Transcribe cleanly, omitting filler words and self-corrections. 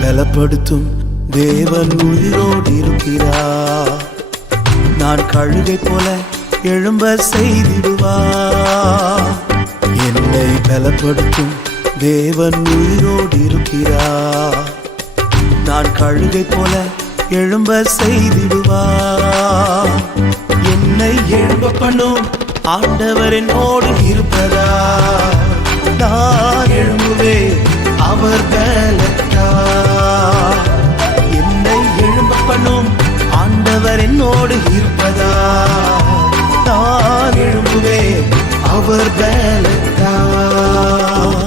பலப்படுத்தும் தேவன் உயிரோடு இருக்கிறார். நான் கழுகை போல எழும்ப செய்திடுவார். என்னை பலப்படுத்தும் தேவன் உயிரோடு இருக்கிறார். நான் கழுகை போல எழும்ப செய்திடுவார். என்னை எழும்ப பண்ணும் ஆண்டவர் என்னோடு இருப்பதா. நான் எழும்புவேன் அவர் பலத்தால். என்னை எழும்ப பண்ணும் ஆண்டவர் என்னோடு இருப்பதா. நான் எழும்புவேன் அவர் பலத்தால்.